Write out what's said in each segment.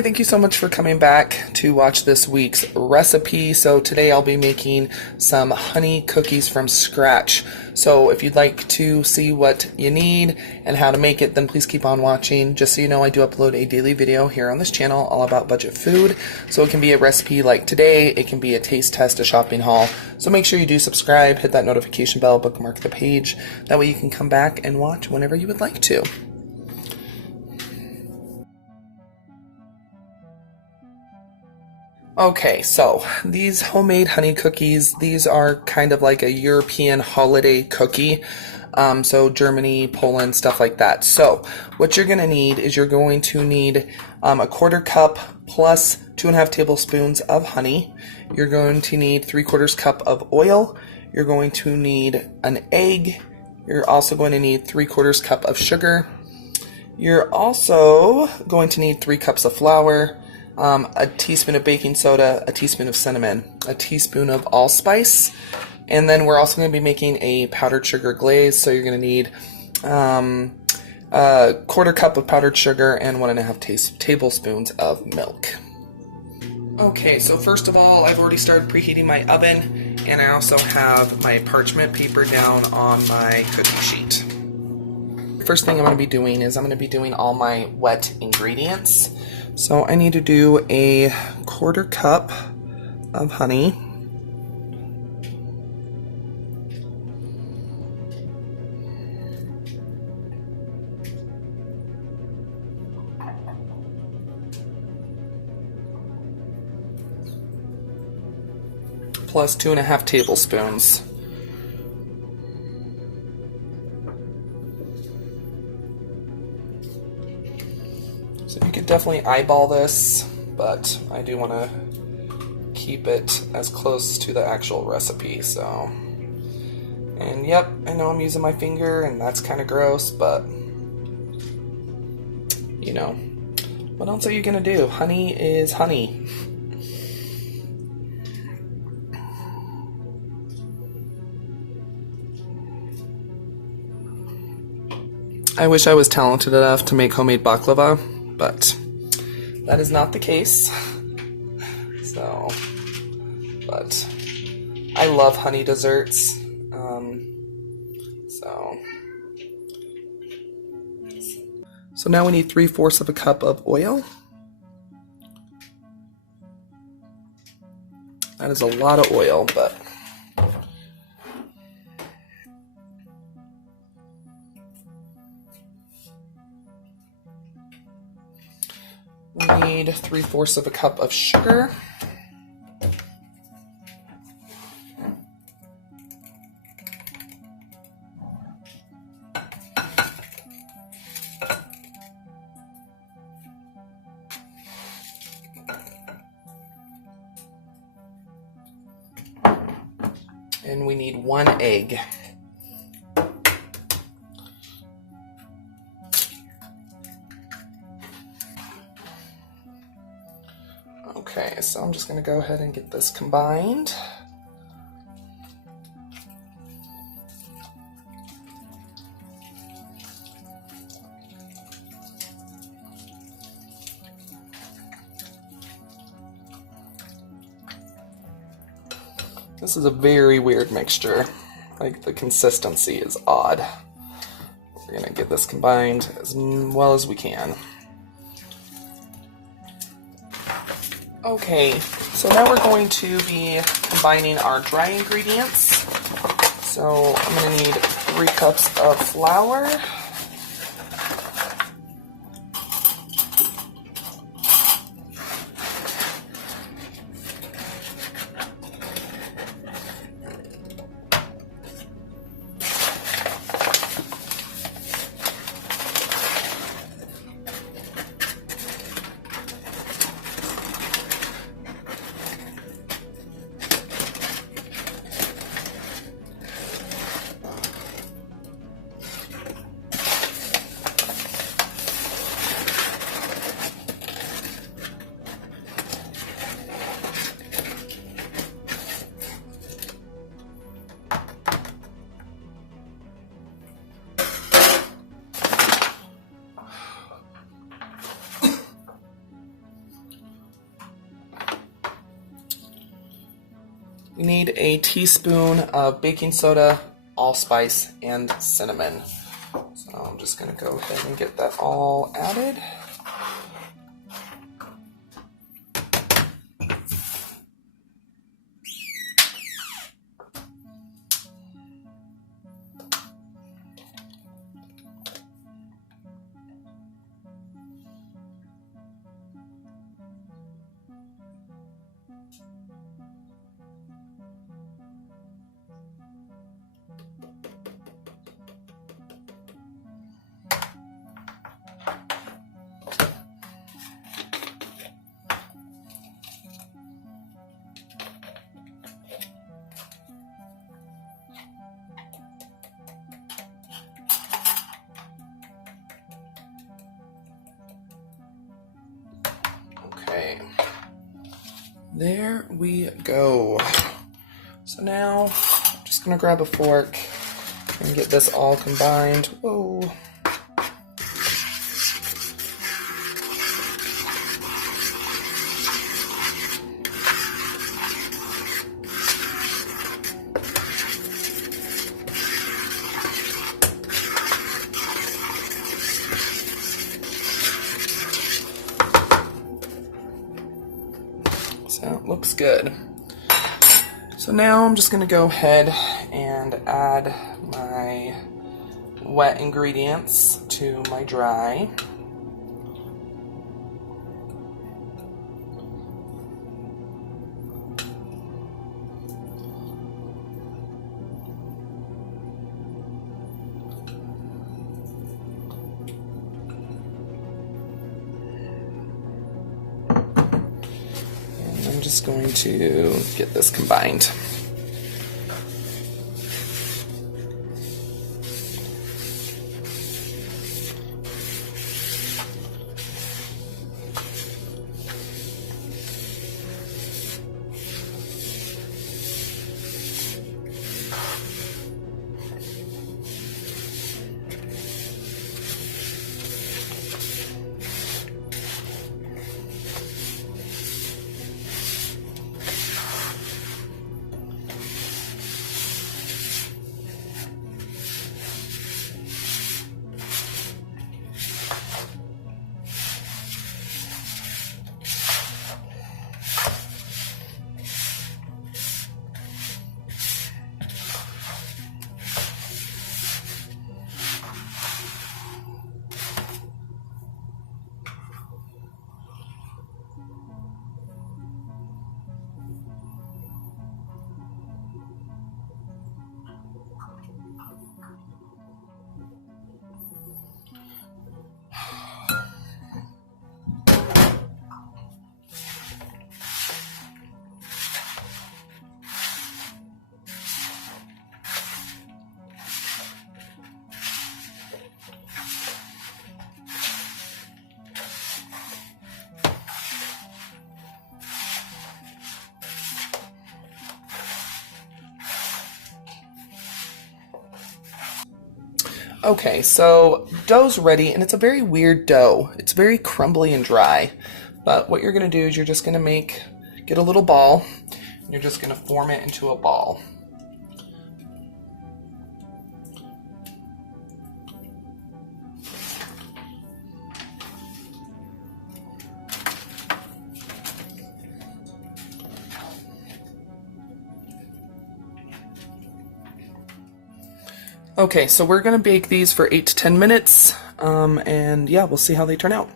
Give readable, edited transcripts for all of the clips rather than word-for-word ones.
Hey, thank you so much for coming back to watch this week's recipe. So today I'll be making some honey cookies from scratch. So if you'd like to see what you need and how to make it, then please keep on watching. Just so you know, I do upload a daily video here on this channel all about budget food. So it can be a recipe like today, it can be a taste test, a shopping haul. So make sure you do subscribe, hit that notification bell, bookmark the page. That way you can come back and watch whenever you would like to. Okay, so these homemade honey cookies, these are kind of like a European holiday cookie. So Germany, Poland, stuff like that. So what you're going to need is you're going to need a quarter cup plus 2.5 tablespoons of honey. You're going to need 3/4 cup of oil. You're going to need an egg. You're also going to need 3/4 cup of sugar. You're also going to need 3 cups of flour. A teaspoon of baking soda, a teaspoon of cinnamon, a teaspoon of allspice, and then we're also going to be making a powdered sugar glaze, so you're going to need a quarter cup of powdered sugar and 1.5 tablespoons of milk. Okay, so first of all, I've already started preheating my oven, and I also have my parchment paper down on my cookie sheet. First thing I'm going to be doing is I'm going to be doing all my wet ingredients. So I need to do a quarter cup of honey. Plus 2.5 tablespoons. So you could definitely eyeball this, but I do want to keep it as close to the actual recipe, so. And yep, I know I'm using my finger, and that's kind of gross, but, you know, what else are you going to do? Honey is honey. I wish I was talented enough to make homemade baklava, but that is not the case. So, but I love honey desserts. So now we need 3/4 cup of oil. That is a lot of oil, but we need 3/4 cup of sugar. And we need 1 egg. Okay, so I'm just going to go ahead and get this combined. This is a very weird mixture. Like, the consistency is odd. We're going to get this combined as well as we can. Okay, so now we're going to be combining our dry ingredients. So I'm going to need 3 cups of flour. You need a teaspoon of baking soda, allspice, and cinnamon. So I'm just going to go ahead and get that all added. Okay, there we go. So now I'm just gonna grab a fork and get this all combined. Whoa. So it looks good. So now I'm just going to go ahead and add my wet ingredients to my dry. I'm just going to get this combined. Okay, so dough's ready, and it's a very weird dough. It's very crumbly and dry. But what you're going to do is you're just going to get a little ball, and you're just going to form it into a ball. Okay, so we're going to bake these for 8 to 10 minutes, and yeah, we'll see how they turn out.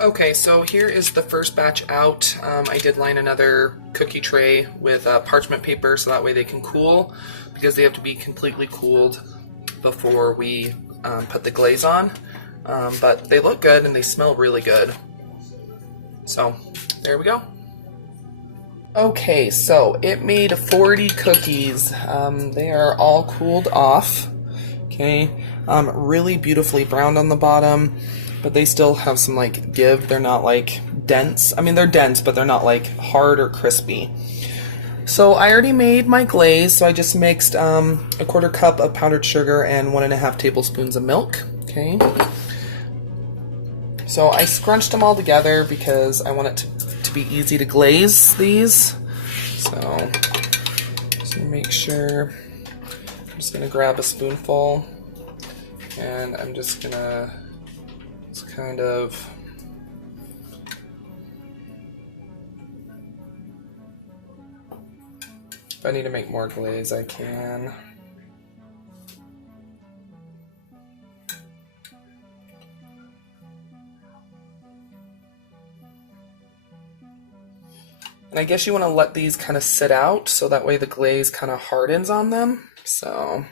Okay, so here is the first batch out. I did line another cookie tray with parchment paper so that way they can cool, because they have to be completely cooled before we put the glaze on. But they look good and they smell really good. So, there we go. Okay, so it made 40 cookies. They are all cooled off. Okay, really beautifully browned on the bottom, but they still have some like give. They're not like dense. I mean, they're dense, but they're not like hard or crispy. So I already made my glaze, so I just mixed a 1/4 cup of powdered sugar and 1½ tablespoons of milk. Okay. So I scrunched them all together because I want it to be easy to glaze these. So just make sure. I'm just gonna grab a spoonful, and I'm just gonna just kind of if I need to make more glaze, I can. And I guess you want to let these kind of sit out so that way the glaze kind of hardens on them. So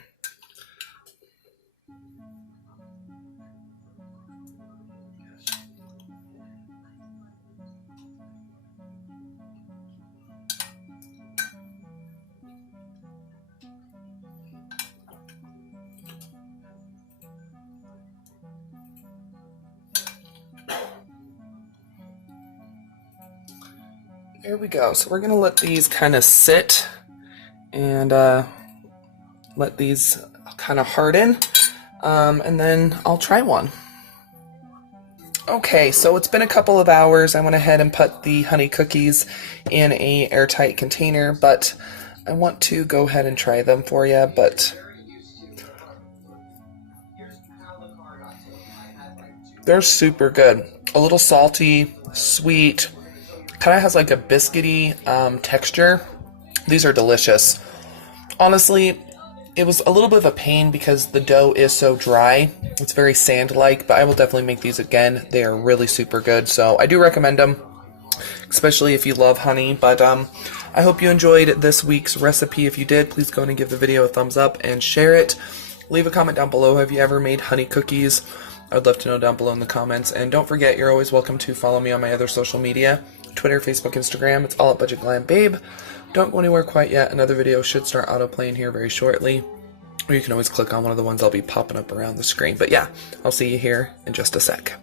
there we go. So we're going to let these kind of sit and let these kind of harden, and then I'll try one. Okay, so it's been a couple of hours. I went ahead and put the honey cookies in a airtight container, but I want to go ahead and try them for you, but they're super good. A little salty, sweet, kind of has like a biscuity texture. These are delicious. Honestly, it was a little bit of a pain because the dough is so dry. It's very sand-like, but I will definitely make these again. They are really super good, so I do recommend them, especially if you love honey. But I hope you enjoyed this week's recipe. If you did, please go and give the video a thumbs up and share it. Leave a comment down below. Have you ever made honey cookies? I'd love to know down below in the comments. And don't forget, you're always welcome to follow me on my other social media, Twitter, Facebook, Instagram. It's all at Budget Glam Babe. Don't go anywhere quite yet. Another video should start auto-playing here very shortly. Or you can always click on one of the ones I'll be popping up around the screen. But yeah, I'll see you here in just a sec.